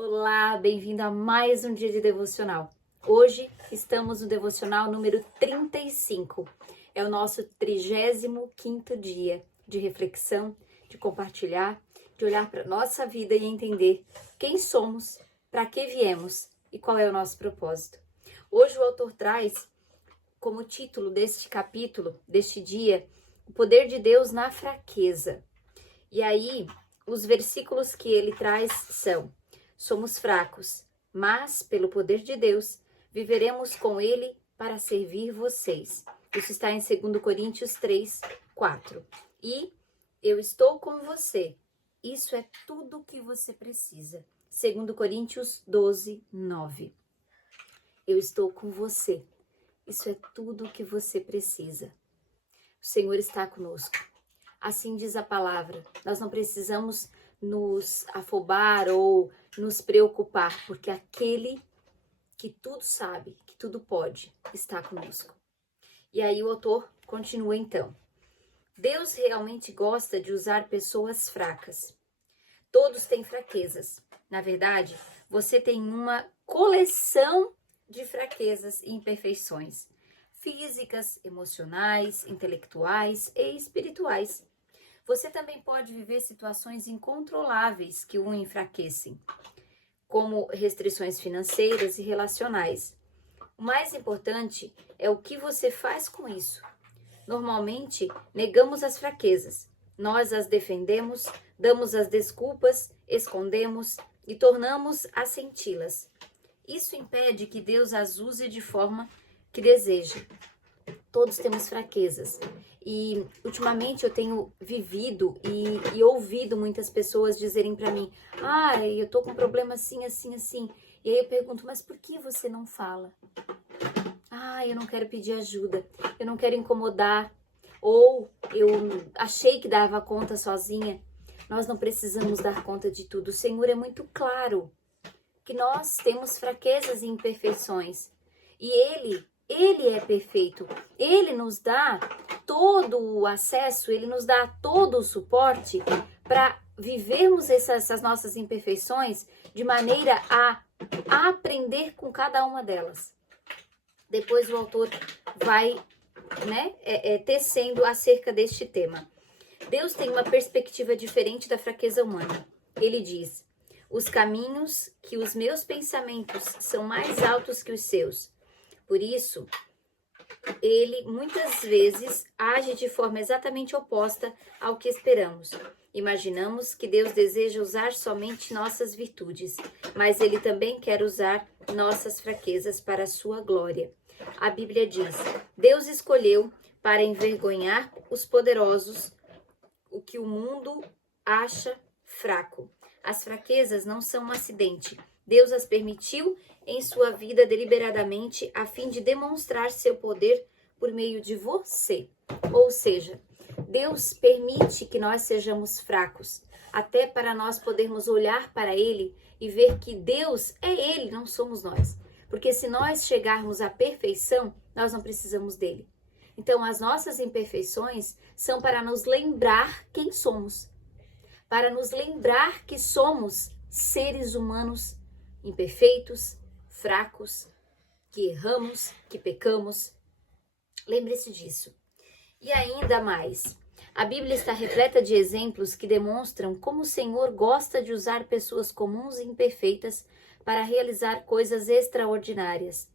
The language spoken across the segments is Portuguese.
Olá, bem-vindo a mais um dia de devocional. Hoje estamos no devocional número 35. É o nosso 35º dia de reflexão, de compartilhar, de olhar para a nossa vida e entender quem somos, para que viemos e qual é o nosso propósito. Hoje o autor traz como título deste capítulo, deste dia, o poder de Deus na fraqueza. E aí, os versículos que ele traz são: somos fracos, mas pelo poder de Deus, viveremos com ele para servir vocês. Isso está em 2 Coríntios 3, 4. E eu estou com você. Isso é tudo o que você precisa. 2 Coríntios 12, 9. Eu estou com você. Isso é tudo o que você precisa. O Senhor está conosco. Assim diz a palavra. Nós não precisamos nos afobar ou nos preocupar, porque aquele que tudo sabe, que tudo pode, está conosco. E aí o autor continua então. Deus realmente gosta de usar pessoas fracas. Todos têm fraquezas. Na verdade, você tem uma coleção de fraquezas e imperfeições físicas, emocionais, intelectuais e espirituais. Você também pode viver situações incontroláveis que o enfraquecem, como restrições financeiras e relacionais. O mais importante é o que você faz com isso. Normalmente, negamos as fraquezas. Nós as defendemos, damos as desculpas, escondemos e tornamos a senti-las. Isso impede que Deus as use de forma que deseja. Todos temos fraquezas. E ultimamente eu tenho vivido e ouvido muitas pessoas dizerem para mim: eu tô com um problema assim, assim, assim. E aí eu pergunto: mas por que você não fala? Eu não quero pedir ajuda, eu não quero incomodar. Ou eu achei que dava conta sozinha. Nós não precisamos dar conta de tudo. O Senhor é muito claro que nós temos fraquezas e imperfeições. E Ele é perfeito. Ele nos dá todo o acesso, Ele nos dá todo o suporte para vivermos essas nossas imperfeições de maneira a aprender com cada uma delas. Depois o autor vai tecendo acerca deste tema. Deus tem uma perspectiva diferente da fraqueza humana. Ele diz: os caminhos que os meus pensamentos são mais altos que os seus. Por isso, ele muitas vezes age de forma exatamente oposta ao que esperamos. Imaginamos que Deus deseja usar somente nossas virtudes, mas Ele também quer usar nossas fraquezas para a sua glória. A Bíblia diz: Deus escolheu para envergonhar os poderosos o que o mundo acha fraco. As fraquezas não são um acidente. Deus as permitiu em sua vida deliberadamente a fim de demonstrar seu poder por meio de você. Ou seja, Deus permite que nós sejamos fracos, até para nós podermos olhar para Ele e ver que Deus é Ele, não somos nós. Porque se nós chegarmos à perfeição, nós não precisamos dele. Então, as nossas imperfeições são para nos lembrar quem somos, para nos lembrar que somos seres humanos imperfeitos, fracos, que erramos, que pecamos. Lembre-se disso. E ainda mais, a Bíblia está repleta de exemplos que demonstram como o Senhor gosta de usar pessoas comuns e imperfeitas para realizar coisas extraordinárias,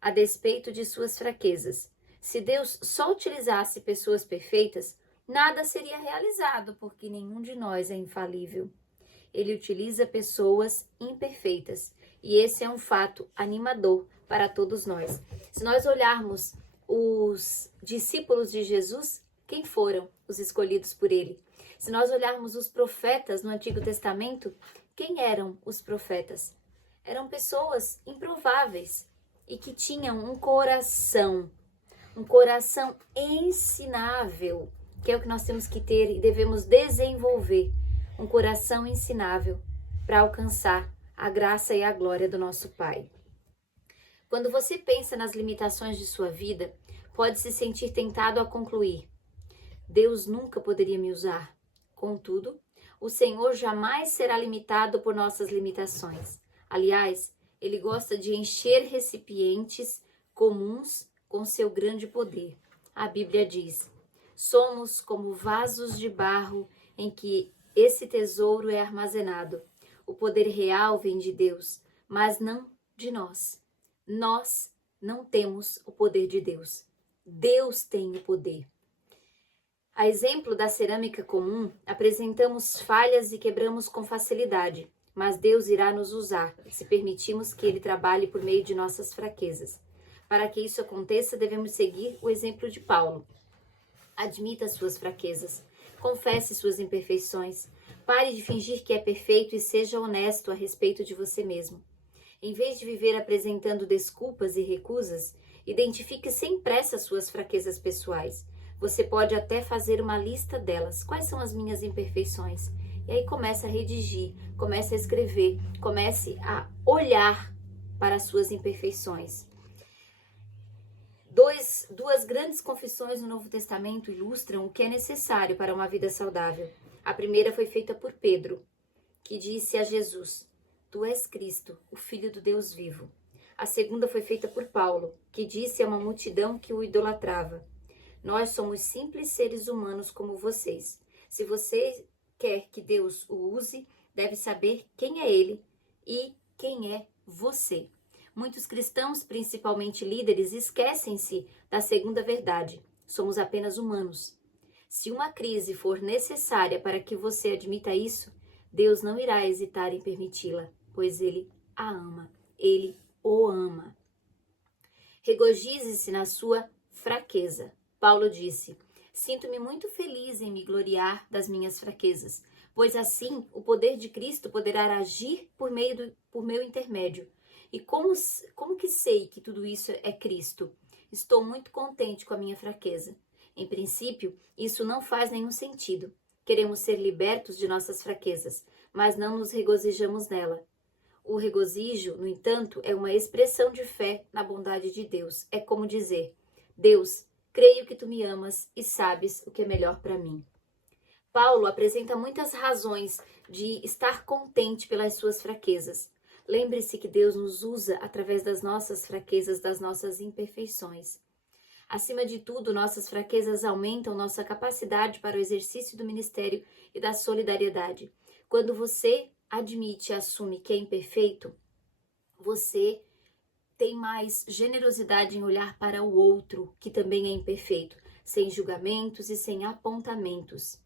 a despeito de suas fraquezas. Se Deus só utilizasse pessoas perfeitas, nada seria realizado, porque nenhum de nós é infalível. Ele utiliza pessoas imperfeitas, e esse é um fato animador para todos nós. Se nós olharmos os discípulos de Jesus, quem foram os escolhidos por ele? Se nós olharmos os profetas no Antigo Testamento, quem eram os profetas? Eram pessoas improváveis e que tinham um coração ensinável, que é o que nós temos que ter e devemos desenvolver, um coração ensinável para alcançar a graça e a glória do nosso Pai. Quando você pensa nas limitações de sua vida, pode se sentir tentado a concluir: Deus nunca poderia me usar. Contudo, O Senhor jamais será limitado por nossas limitações. Aliás, Ele gosta de encher recipientes comuns com seu grande poder. A Bíblia diz: somos como vasos de barro em que esse tesouro é armazenado. O poder real vem de Deus, mas não de nós. Nós não temos o poder de Deus. Deus tem o poder. A exemplo da cerâmica comum, apresentamos falhas e quebramos com facilidade, mas Deus irá nos usar, se permitirmos que Ele trabalhe por meio de nossas fraquezas. Para que isso aconteça, devemos seguir o exemplo de Paulo. Admita suas fraquezas, confesse suas imperfeições, pare de fingir que é perfeito e seja honesto a respeito de você mesmo. Em vez de viver apresentando desculpas e recusas, identifique sem pressa suas fraquezas pessoais. Você pode até fazer uma lista delas. Quais são as minhas imperfeições? E aí comece a redigir, comece a escrever, comece a olhar para as suas imperfeições. Duas grandes confissões no Novo Testamento ilustram o que é necessário para uma vida saudável. A primeira foi feita por Pedro, que disse a Jesus: Tu és Cristo, o Filho do Deus vivo. A segunda foi feita por Paulo, que disse a uma multidão que o idolatrava: Nós somos simples seres humanos como vocês. Se você quer que Deus o use, deve saber quem é Ele e quem é você. Muitos cristãos, principalmente líderes, esquecem-se da segunda verdade. Somos apenas humanos. Se uma crise for necessária para que você admita isso, Deus não irá hesitar em permiti-la, pois Ele a ama. Ele o ama. Regozije-se na sua fraqueza. Paulo disse: Sinto-me muito feliz em me gloriar das minhas fraquezas, pois assim o poder de Cristo poderá agir por meu intermédio. E como que sei que tudo isso é Cristo? Estou muito contente com a minha fraqueza. Em princípio, isso não faz nenhum sentido. Queremos ser libertos de nossas fraquezas, mas não nos regozijamos nela. O regozijo, no entanto, é uma expressão de fé na bondade de Deus. É como dizer: Deus, creio que tu me amas e sabes o que é melhor para mim. Paulo apresenta muitas razões de estar contente pelas suas fraquezas. Lembre-se que Deus nos usa através das nossas fraquezas, das nossas imperfeições. Acima de tudo, nossas fraquezas aumentam nossa capacidade para o exercício do ministério e da solidariedade. Quando você admite e assume que é imperfeito, você tem mais generosidade em olhar para o outro, que também é imperfeito, sem julgamentos e sem apontamentos.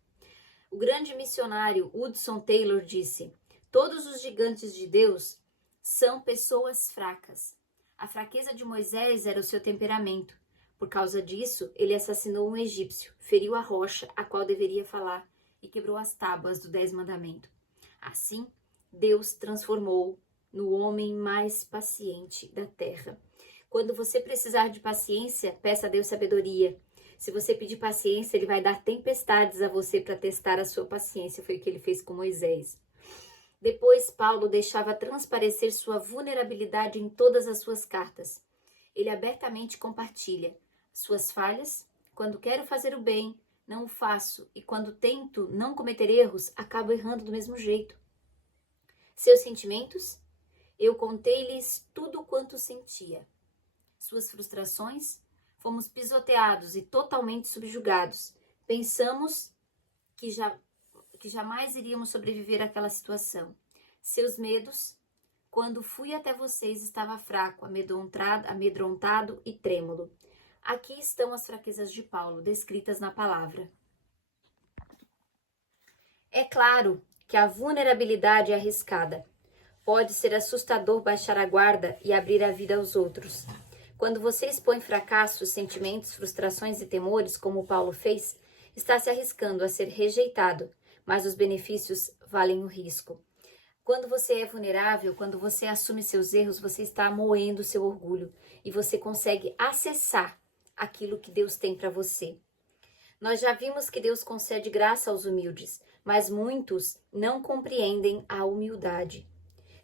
O grande missionário Hudson Taylor disse: Todos os gigantes de Deus são pessoas fracas. A fraqueza de Moisés era o seu temperamento. Por causa disso, ele assassinou um egípcio, feriu a rocha a qual deveria falar e quebrou as tábuas do 10 mandamentos. Assim, Deus transformou no homem mais paciente da terra. Quando você precisar de paciência, peça a Deus sabedoria. Se você pedir paciência, Ele vai dar tempestades a você para testar a sua paciência. Foi o que Ele fez com Moisés. Depois, Paulo deixava transparecer sua vulnerabilidade em todas as suas cartas. Ele abertamente compartilha suas falhas. Quando quero fazer o bem, não o faço. E quando tento não cometer erros, acabo errando do mesmo jeito. Seus sentimentos? Eu contei-lhes tudo quanto sentia. Suas frustrações? Fomos pisoteados e totalmente subjugados. Pensamos que jamais iríamos sobreviver àquela situação. Seus medos? Quando fui até vocês, estava fraco, amedrontado e trêmulo. Aqui estão as fraquezas de Paulo, descritas na palavra. É claro que a vulnerabilidade é arriscada. Pode ser assustador baixar a guarda e abrir a vida aos outros. Quando você expõe fracassos, sentimentos, frustrações e temores, como Paulo fez, está se arriscando a ser rejeitado, mas os benefícios valem o risco. Quando você é vulnerável, quando você assume seus erros, você está moendo seu orgulho e você consegue acessar aquilo que Deus tem para você. Nós já vimos que Deus concede graça aos humildes, mas muitos não compreendem a humildade.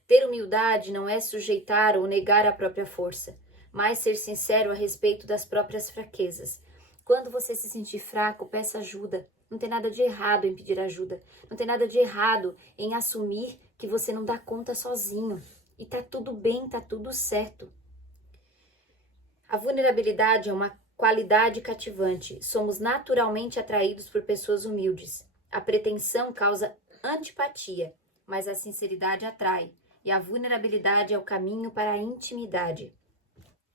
Ter humildade não é sujeitar ou negar a própria força, mas ser sincero a respeito das próprias fraquezas. Quando você se sentir fraco, peça ajuda. Não tem nada de errado em pedir ajuda. Não tem nada de errado em assumir que você não dá conta sozinho. E tá tudo bem, tá tudo certo. A vulnerabilidade é uma qualidade cativante. Somos naturalmente atraídos por pessoas humildes. A pretensão causa antipatia, mas a sinceridade atrai. E a vulnerabilidade é o caminho para a intimidade.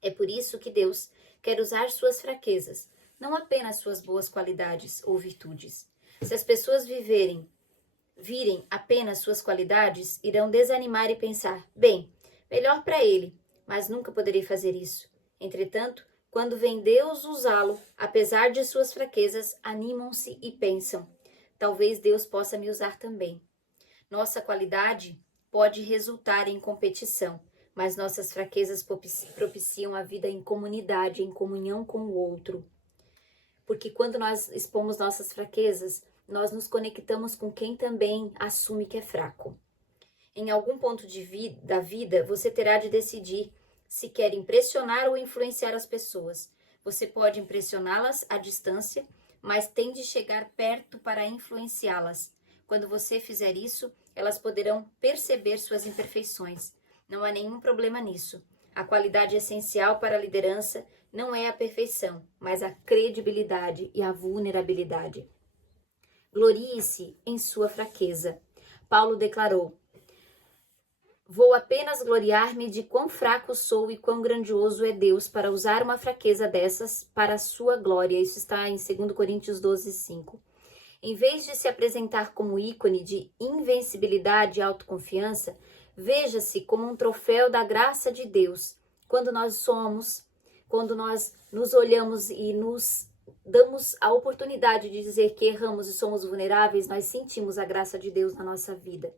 É por isso que Deus quer usar suas fraquezas, não apenas suas boas qualidades ou virtudes. Se as pessoas virem apenas suas qualidades, irão desanimar e pensar: bem, melhor para ele, mas nunca poderei fazer isso. Entretanto, quando vem Deus usá-lo, apesar de suas fraquezas, animam-se e pensam: talvez Deus possa me usar também. Nossa qualidade pode resultar em competição, mas nossas fraquezas propiciam a vida em comunidade, em comunhão com o outro. Porque quando nós expomos nossas fraquezas, nós nos conectamos com quem também assume que é fraco. Em algum ponto da vida, você terá de decidir se quer impressionar ou influenciar as pessoas. Você pode impressioná-las à distância, mas tem de chegar perto para influenciá-las. Quando você fizer isso, elas poderão perceber suas imperfeições. Não há nenhum problema nisso. A qualidade essencial para a liderança não é a perfeição, mas a credibilidade e a vulnerabilidade. Glorie-se em sua fraqueza. Paulo declarou: vou apenas gloriar-me de quão fraco sou e quão grandioso é Deus para usar uma fraqueza dessas para a sua glória. Isso está em 2 Coríntios 12:5. Em vez de se apresentar como ícone de invencibilidade e autoconfiança, veja-se como um troféu da graça de Deus. Quando nós nos olhamos e nos damos a oportunidade de dizer que erramos e somos vulneráveis, nós sentimos a graça de Deus na nossa vida.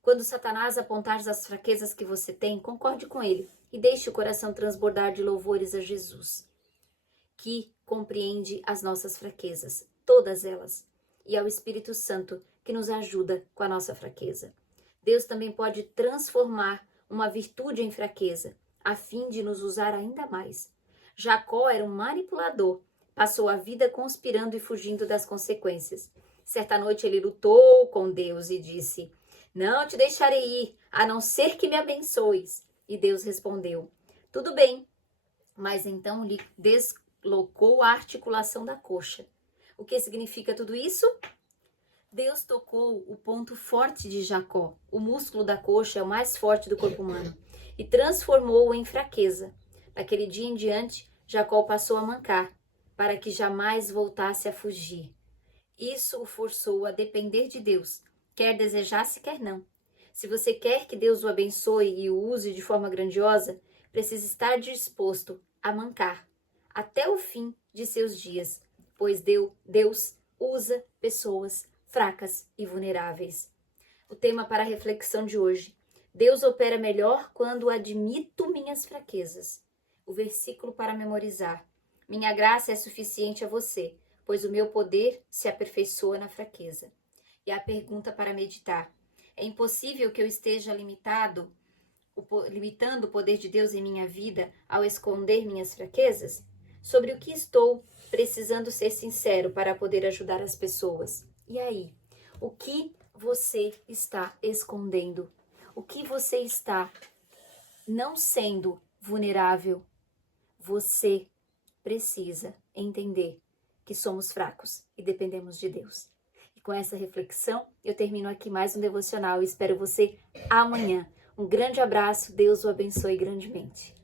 Quando Satanás apontar as fraquezas que você tem, concorde com ele e deixe o coração transbordar de louvores a Jesus, que compreende as nossas fraquezas, todas elas, e ao Espírito Santo, que nos ajuda com a nossa fraqueza. Deus também pode transformar uma virtude em fraqueza, a fim de nos usar ainda mais. Jacó era um manipulador, passou a vida conspirando e fugindo das consequências. Certa noite ele lutou com Deus e disse: não te deixarei ir, a não ser que me abençoes. E Deus respondeu: tudo bem. Mas então lhe deslocou a articulação da coxa. O que significa tudo isso? Deus tocou o ponto forte de Jacó. O músculo da coxa é o mais forte do corpo humano e transformou-o em fraqueza. Daquele dia em diante, Jacó passou a mancar, para que jamais voltasse a fugir. Isso o forçou a depender de Deus, quer desejasse, quer não. Se você quer que Deus o abençoe e o use de forma grandiosa, precisa estar disposto a mancar até o fim de seus dias, pois Deus usa pessoas fracas e vulneráveis. O tema para a reflexão de hoje: Deus opera melhor quando admito minhas fraquezas. O versículo para memorizar: minha graça é suficiente a você, pois o meu poder se aperfeiçoa na fraqueza. E a pergunta para meditar: é impossível que eu esteja limitando o poder de Deus em minha vida ao esconder minhas fraquezas? Sobre o que estou precisando ser sincero para poder ajudar as pessoas? E aí, o que você está escondendo? O que você está não sendo vulnerável? Você precisa entender que somos fracos e dependemos de Deus. E com essa reflexão, eu termino aqui mais um devocional e espero você amanhã. Um grande abraço, Deus o abençoe grandemente.